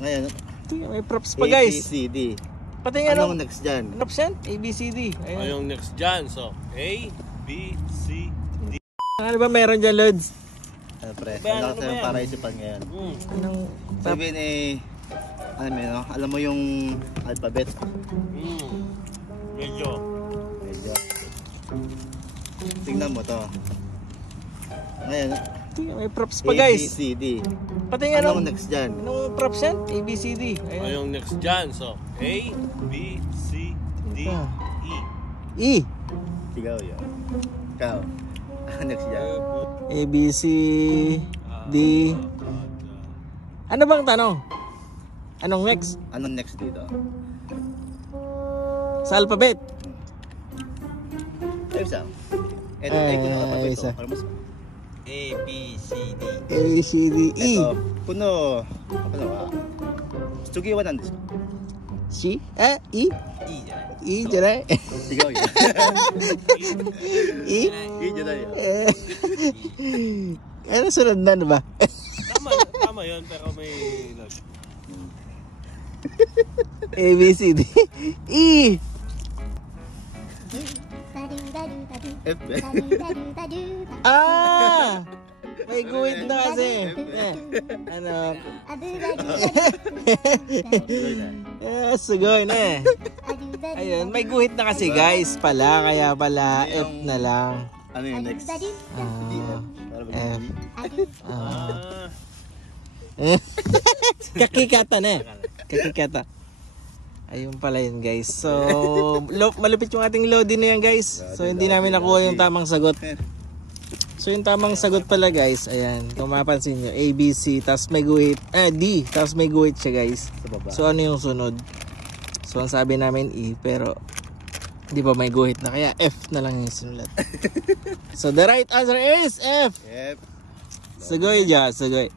Ngayon, may props pa guys. ABCD. Pati nga Anong next dyan? props yan? ABCD. Ano yung next dyan? So, A, B, C, D. Ano ba meron dyan, Lods? Ano pre? Wala kasi para isipan ngayon. Anong Sabihin alam mo yung alphabet? Medyo. Tingnan mo to. Ngayon, may props pa guys. ABCD. Pati nga Anong next dyan? anong props yan? ABCD. Ano yung next dyan? So, A, B, C, D, E. E. Sigaw yun. Ikaw. Anong next dyan? A, B, C, D. Ano bang tanong? Anong next? Anong next dito? Sa alphabet? Ay, isa. Ito, ay kuno alphabet isa. to. A, B, C, D. A, B, C, D, E. Ito, kuno. Ano ba? Sugiwan nan desu. C? E? E dyan. E, dyan Sigaw yun. E? E dyan yun. Ano sunod na ba? Tama yun, pero may lag. A, B, C, D, E. F. Ah! May guhit na kasi. Ano? Sugoy na eh. Ayun, may guhit na kasi guys pala. Kaya pala F na lang. Ano yung next? F. Kakikata na eh. Kakikata. Ayun pala yun guys. So, malupit yung ating loading na yan guys. So, hindi namin nakuha yung tamang sagot. So, yung tamang sagot pala guys, ayan, kung mapansin nyo, A, B, C, tapos may guhit, D, tapos may guhit siya guys. So, ano yung sunod? So, ang sabi namin E, pero di ba may guhit na, kaya F na lang yung sinulat. So, the right answer is F. F. Sugoy dyan, sugoy.